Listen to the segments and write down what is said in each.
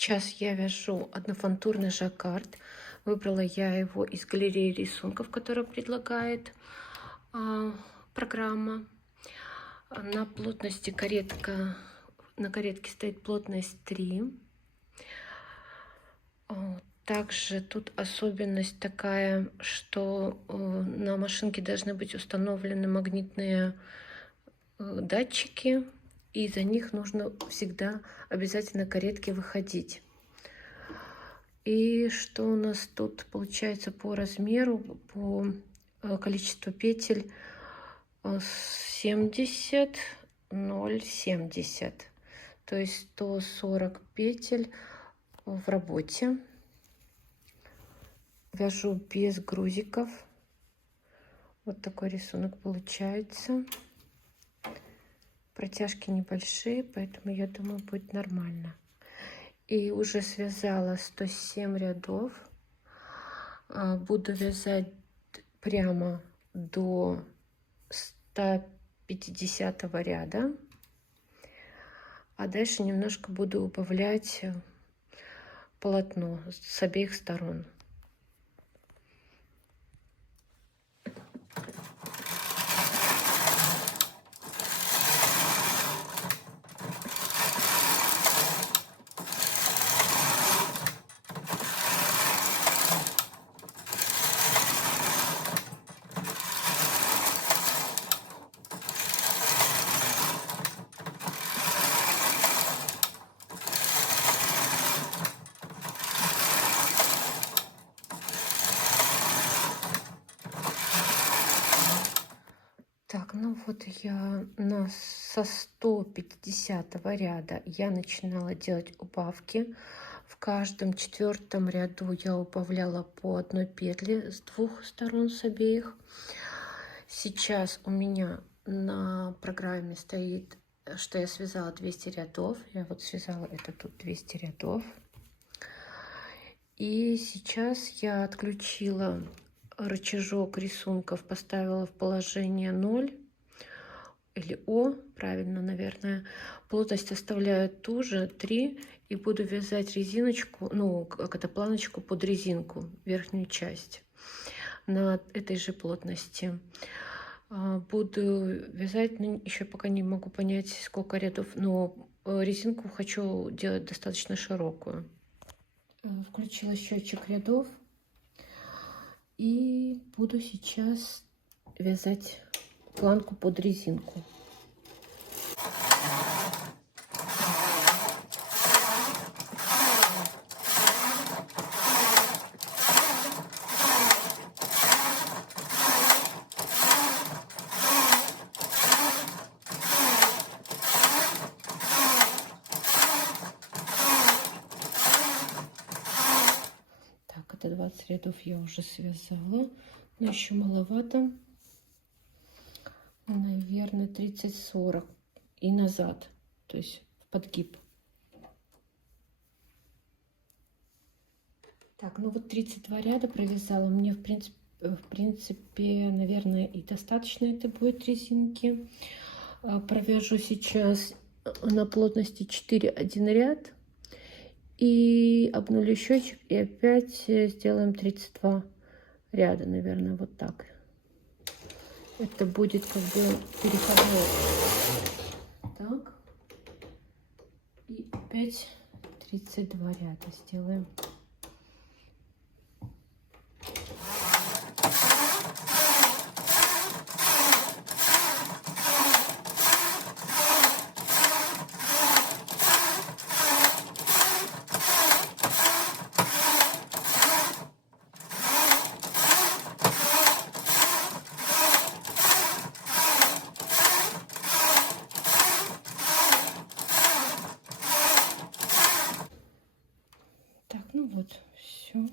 Сейчас я вяжу однофантурный жаккард. Выбрала я его из галереи рисунков, которую предлагает программа. На плотности каретка, на каретке стоит плотность 3. Также тут особенность такая, что на машинке должны быть установлены магнитные датчики, и за них нужно всегда обязательно каретке выходить. И что у нас тут получается по размеру, по количеству петель 70, 0,70. То есть 140 петель в работе. Вяжу без грузиков. Вот такой рисунок получается. Протяжки небольшие, поэтому я думаю, будет нормально. И уже связала 107 рядов. Буду вязать прямо до 150 ряда. А дальше немножко буду убавлять полотно с обеих сторон. Так, ну вот я со 150 ряда я начинала делать убавки. В каждом 4-м ряду я убавляла по одной петле с двух сторон, с обеих. Сейчас у меня на программе стоит, что я связала 200 рядов. Я вот связала это тут 200 рядов. И сейчас я отключила рычажок рисунков, поставила в положение 0 или О, правильно, наверное. Плотность оставляю ту же, 3, и буду вязать резиночку, ну, как это, планочку под резинку, верхнюю часть на этой же плотности. Буду вязать, ну, еще пока не могу понять, сколько рядов, но резинку хочу делать достаточно широкую. Включила счетчик рядов и буду сейчас вязать планку под резинку. Так, это 20 рядов я уже связала, но еще маловато. Наверное, 30-40 и назад, то есть в подгиб. Так, ну вот 32 ряда провязала. Мне в принципе, наверное, и достаточно это будет резинки. Провяжу сейчас на плотности 4 один ряд и обнулю счетчик, и опять сделаем 32 ряда, наверное, вот так. Это будет как бы переходной. Так. И опять 32 ряда сделаем. Ну вот, все.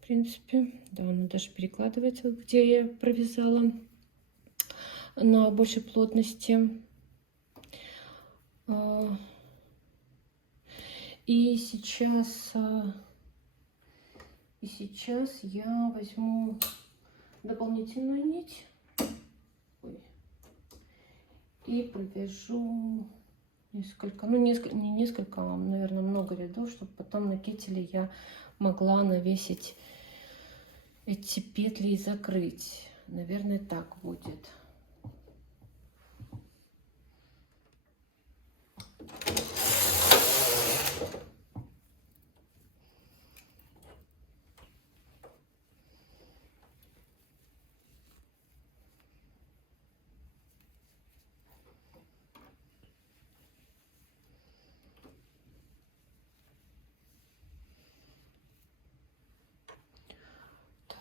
В принципе, да, оно даже перекладывается, где я провязала на большей плотности. И сейчас я возьму дополнительную нить и провяжу несколько, ну не несколько, а, наверное, много рядов, чтобы потом на кителе я могла навесить эти петли и закрыть. Наверное, так будет.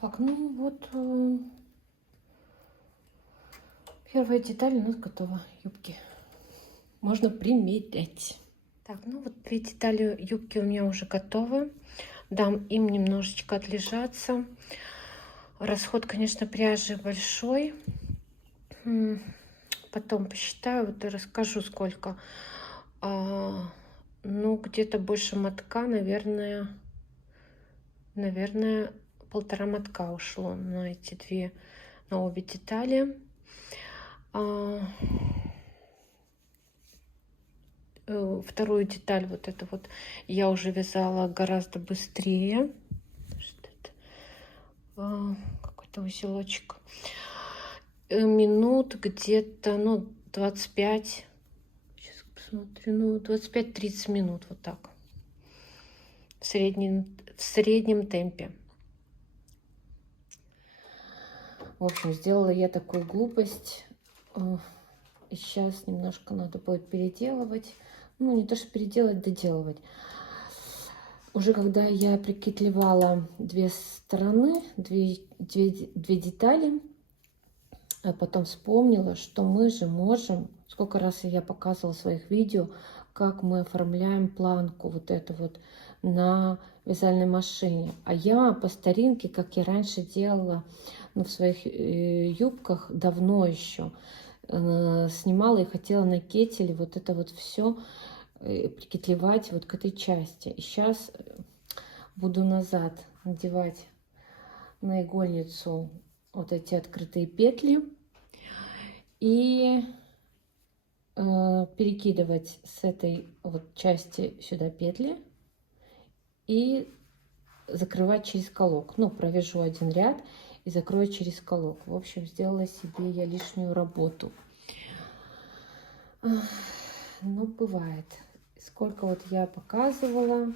Так, ну вот первая деталь у нас готова, юбки. Можно примерять. Так, ну вот 2 детали юбки у меня уже готовы. Дам им немножечко отлежаться. Расход, конечно, пряжи большой. Потом посчитаю, вот и расскажу, сколько. Ну, где-то больше мотка, наверное, 1,5 мотка ушло на эти две, на обе детали. Вторую деталь, вот это вот, я уже вязала гораздо быстрее. Что это? Какой-то узелочек. Минут где-то, ну, 25. Сейчас посмотрю, ну, 25-30 минут, вот так. В среднем темпе. В общем, сделала я такую глупость. И сейчас немножко надо будет переделывать. Ну, не то, что переделать, доделывать. Уже когда я прикитлевала две стороны, две детали, а потом вспомнила, что мы же можем, сколько раз я показывала в своих видео, как мы оформляем планку вот эту вот на вязальной машине. А я по старинке, как я раньше делала, ну, в своих юбках давно еще, снимала и хотела на кетеле вот это вот все прикитлевать вот к этой части. И сейчас буду назад надевать на игольницу вот эти открытые петли и перекидывать с этой вот части сюда петли и закрывать через колок. Ну, провяжу один ряд и закрою через колок. В общем, сделала себе я лишнюю работу. Ну, бывает. Сколько вот я показывала.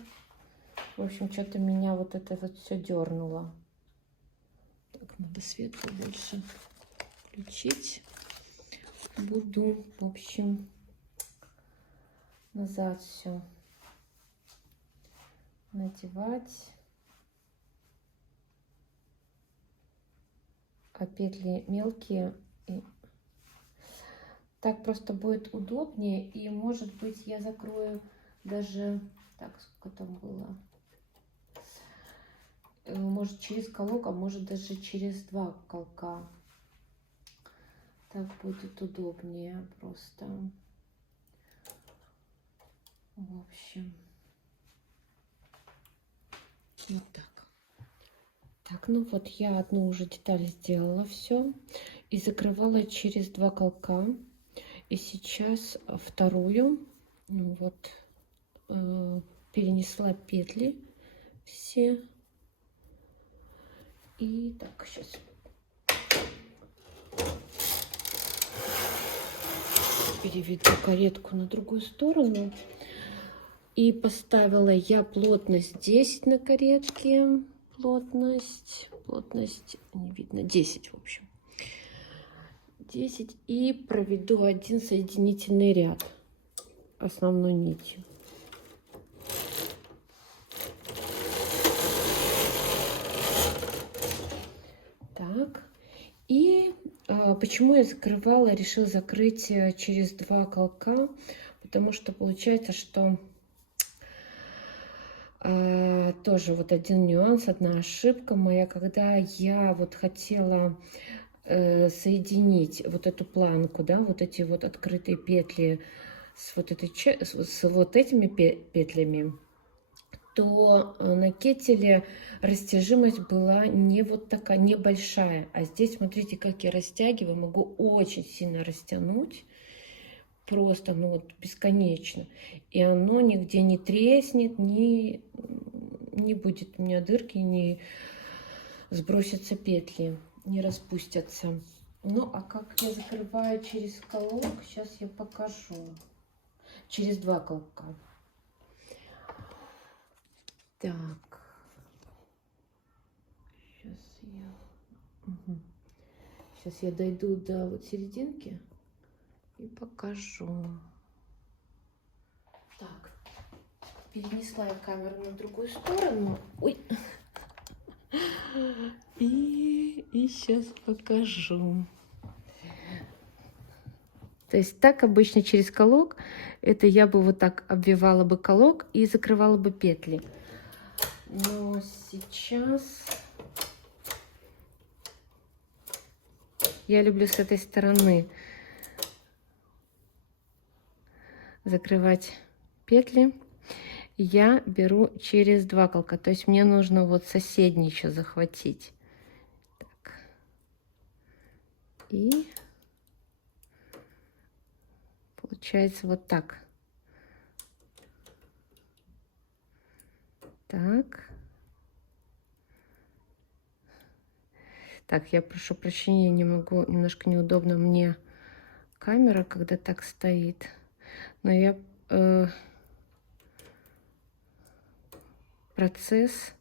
В общем, что-то меня вот это вот все дернуло. Так, надо свет побольше включить. Буду, в общем, назад все надевать. А петли мелкие. И так просто будет удобнее. И, может быть, я закрою даже... Так, сколько там было? Может, через колок, а может, даже через 2 колка. Так будет удобнее просто. В общем. Вот так. Так, ну вот я одну уже деталь сделала все. И закрывала через 2 колка. И сейчас вторую, ну вот, перенесла петли все. И так, сейчас переведу каретку на другую сторону. И поставила я плотность 10 на каретке. Плотность не видно, 10, в общем. 10. И проведу один соединительный ряд основной нитью. Так. И почему я закрывала, решила закрыть через 2 колка, потому что получается, что тоже вот один нюанс, одна ошибка моя, когда я вот хотела соединить вот эту планку, да, вот эти вот открытые петли с вот этими петлями, то на кетеле растяжимость была не вот такая, небольшая. А здесь, смотрите, как я растягиваю, могу очень сильно растянуть. просто, ну вот, бесконечно. И оно нигде не треснет, не будет у меня дырки, не сбросятся петли, не распустятся. Ну, а как я закрываю через колок, сейчас я покажу. Через 2 колка. Так. Сейчас я дойду до вот серединки и покажу. Так. Перенесла я камеру на другую сторону. Ой. И сейчас покажу. То есть так обычно через колок, это я бы вот так обвивала бы колок и закрывала бы петли. Но сейчас я люблю с этой стороны закрывать петли. Я беру через 2 колка, то есть мне нужно вот соседний еще захватить. Так. И получается вот так. Так. Так, я прошу прощения, не могу, немножко неудобно мне камера, когда так стоит. Но я процесс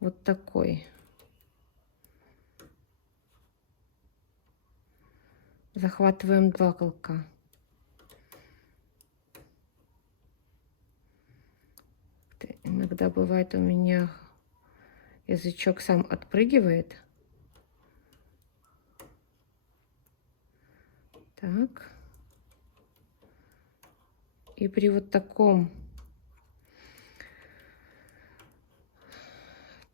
вот такой. Захватываем 2 колка. Иногда бывает у меня язычок сам отпрыгивает. Так. И при вот таком,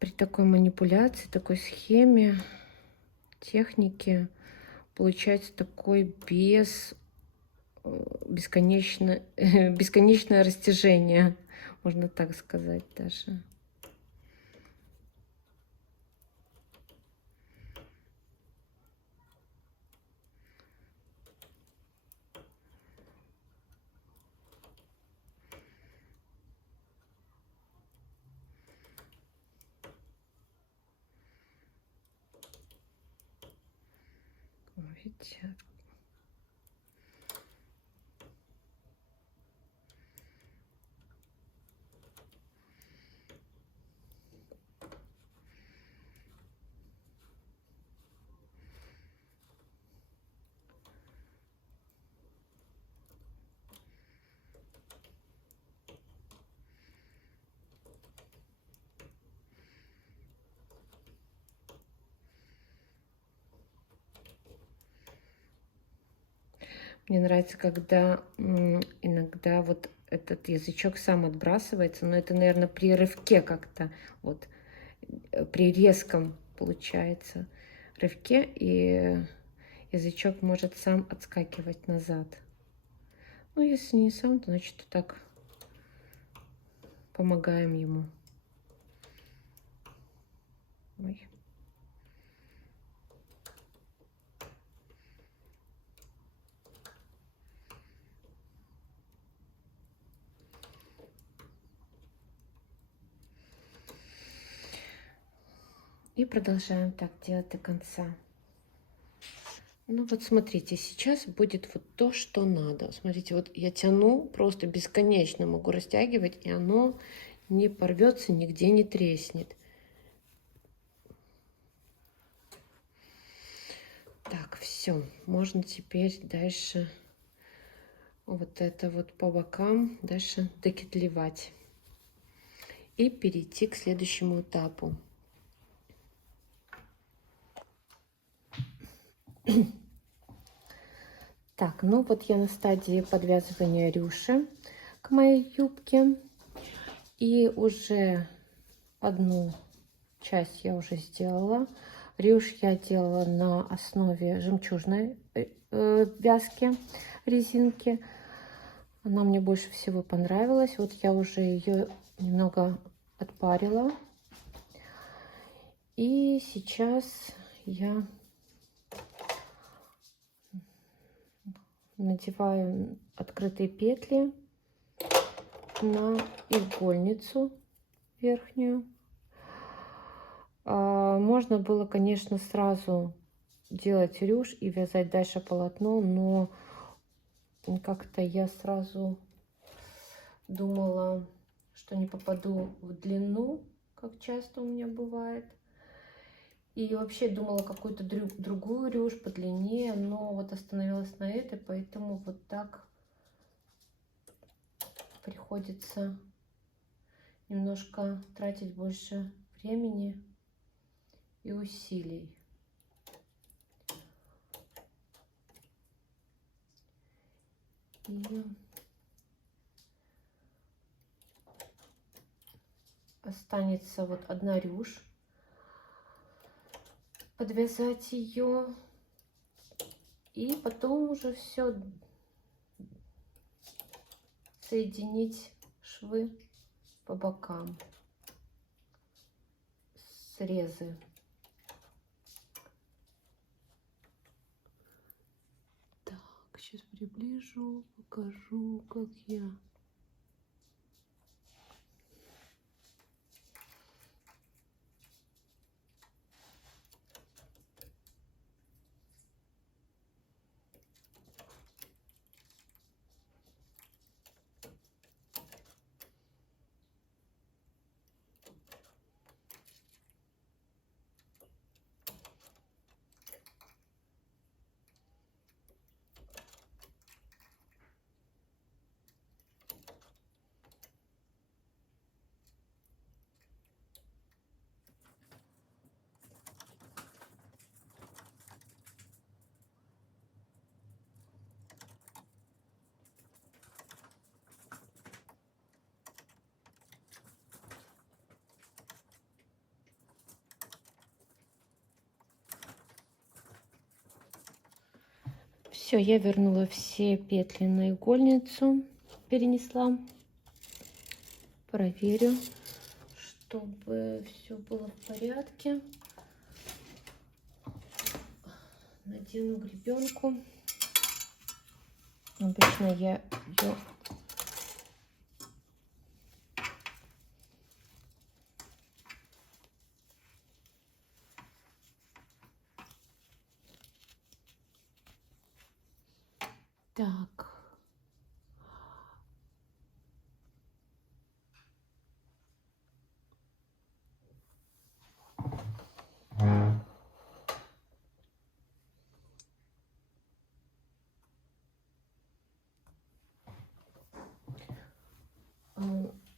при такой манипуляции, такой схеме, технике, получается такой бесконечное растяжение, можно так сказать даже. Видите? Мне нравится, когда иногда вот этот язычок сам отбрасывается, но это, наверное, при рывке как-то, вот, при резком получается рывке, и язычок может сам отскакивать назад. Ну, если не сам, то значит так помогаем ему. Ой. И продолжаем так делать до конца. Ну вот смотрите, сейчас будет вот то, что надо. Смотрите, вот я тяну, просто бесконечно могу растягивать, и оно не порвется, нигде не треснет. Так, все, можно теперь дальше вот это вот по бокам дальше докетлевать и перейти к следующему этапу. Так, ну вот я на стадии подвязывания рюши к моей юбке. И уже одну часть я уже сделала. Рюш я делала на основе жемчужной вязки, резинки. Она мне больше всего понравилась. Вот я уже ее немного отпарила. И сейчас я надеваю открытые петли на игольницу верхнюю. Можно было, конечно, сразу делать рюш и вязать дальше полотно, но как-то я сразу думала, что не попаду в длину, как часто у меня бывает. И вообще думала какую-то другую рюш подлиннее, но вот остановилась на этой, поэтому вот так приходится немножко тратить больше времени и усилий. И останется вот одна рюш. Подвязать ее. И потом уже все соединить швы по бокам. Срезы. Так, сейчас приближу, покажу, как я. Все, я вернула все петли на игольницу, перенесла. Проверю, чтобы все было в порядке. Надену гребенку. Обычно я ее так.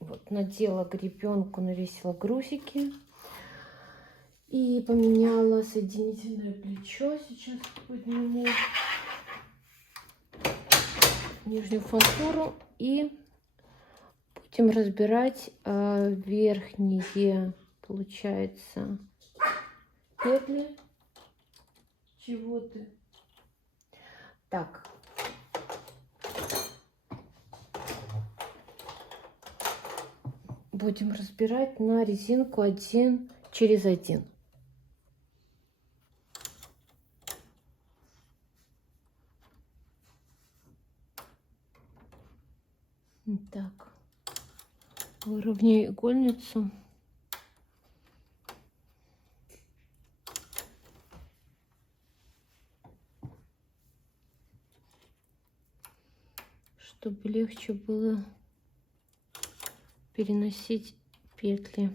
Вот, надела гребенку, навесила грузики и поменяла соединительное плечо. Сейчас подниму нижнюю фактуру и будем разбирать верхние, получается, петли. Чего ты? Так. Будем разбирать на резинку 1 через 1. Так, выровняю игольницу. Чтобы легче было переносить петли.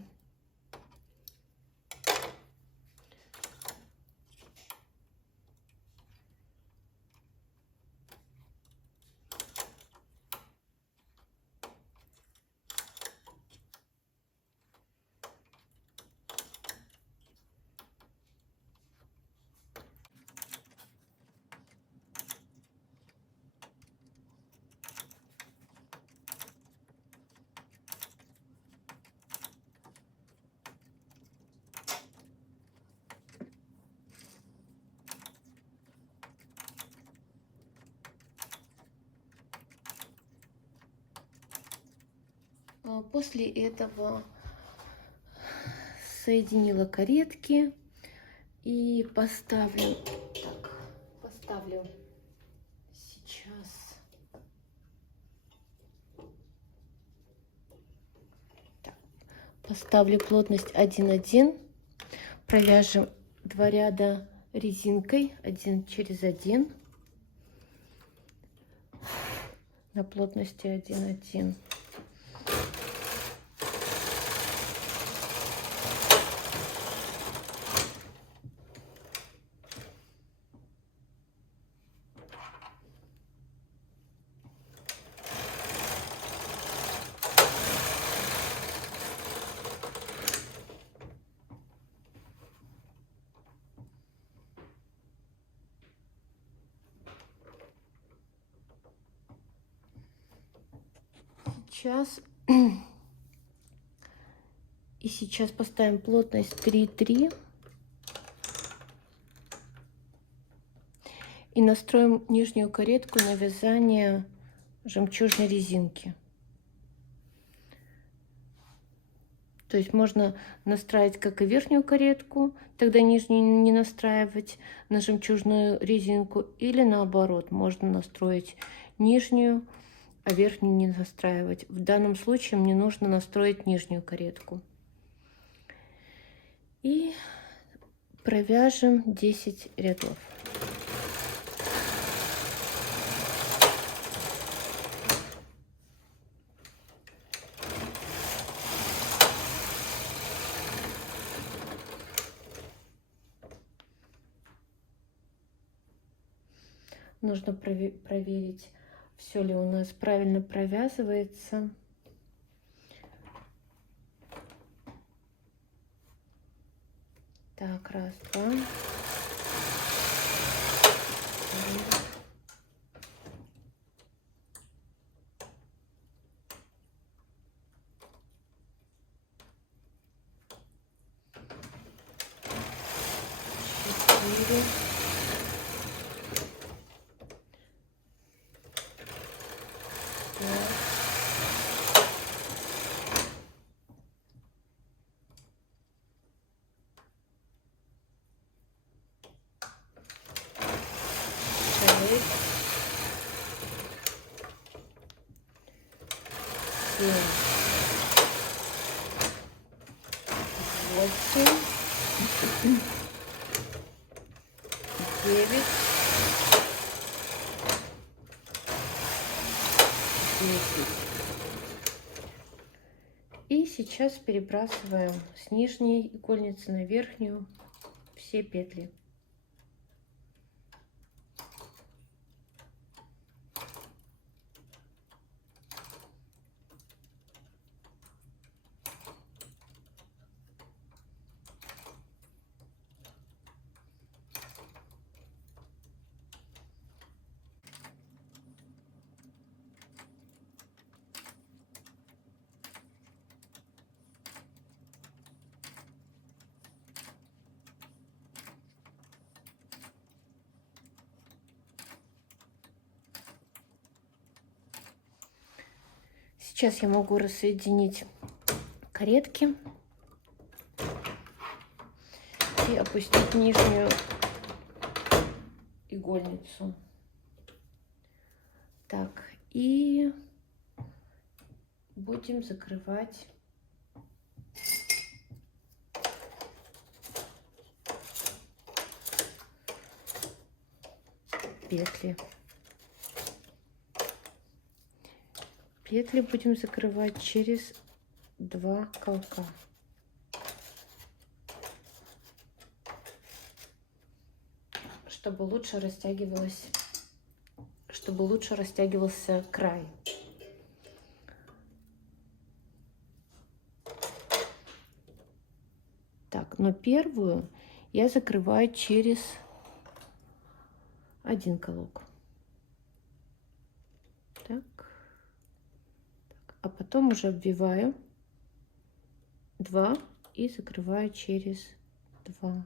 После этого соединила каретки и поставлю сейчас Поставлю плотность 1,1. Провяжем 2 ряда резинкой 1 через 1 на плотности 1,1. Сейчас поставим плотность 3,3 и настроим нижнюю каретку на вязание жемчужной резинки. То есть можно настраивать как и верхнюю каретку, тогда нижнюю не настраивать на жемчужную резинку, или наоборот, можно настроить нижнюю, а верхнюю не настраивать. В данном случае мне нужно настроить нижнюю каретку. И провяжем 10 рядов. Нужно проверить, все ли у нас правильно провязывается. Так, раз, два. 4. 8, 9, 10. И сейчас перебрасываем с нижней игольницы на верхнюю все петли. Сейчас я могу рассоединить каретки и опустить нижнюю игольницу. Так, и будем закрывать петли. Петли будем закрывать через 2 колка. Чтобы лучше растягивался край. Так, но первую я закрываю через 1 колок. Так. А потом уже обвиваю 2 и закрываю через 2.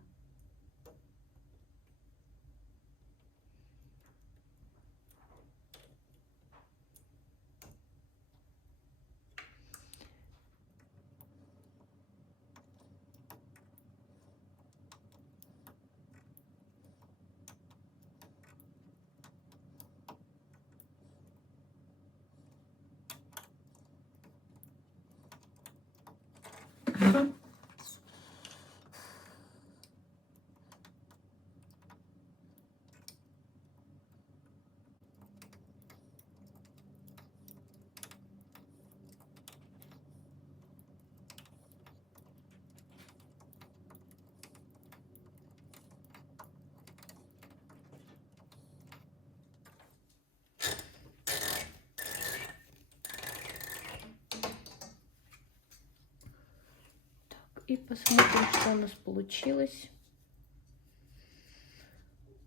и посмотрим, что у нас получилось.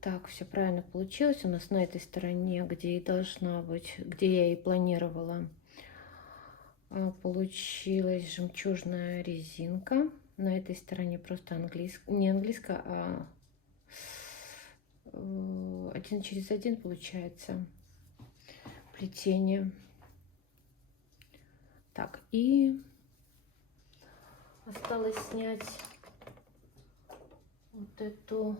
Так, все правильно получилось у нас на этой стороне, где и должна быть, где я и планировала. Получилась жемчужная резинка. На этой стороне просто не английская, а 1 через 1 получается плетение. Так, и осталось снять вот эту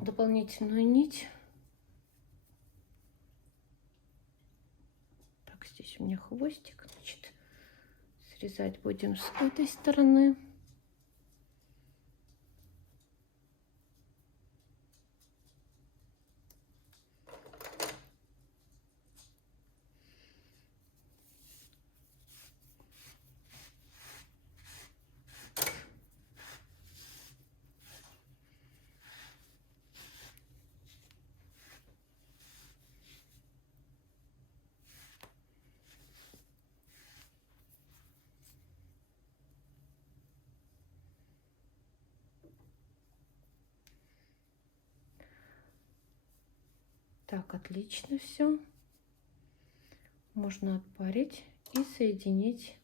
дополнительную нить. Так, здесь у меня хвостик, значит, срезать будем с этой стороны. Так, отлично все. Можно отпарить и соединить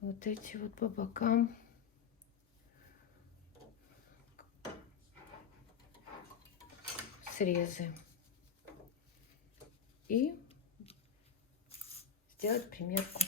вот эти вот по бокам срезы и сделать примерку.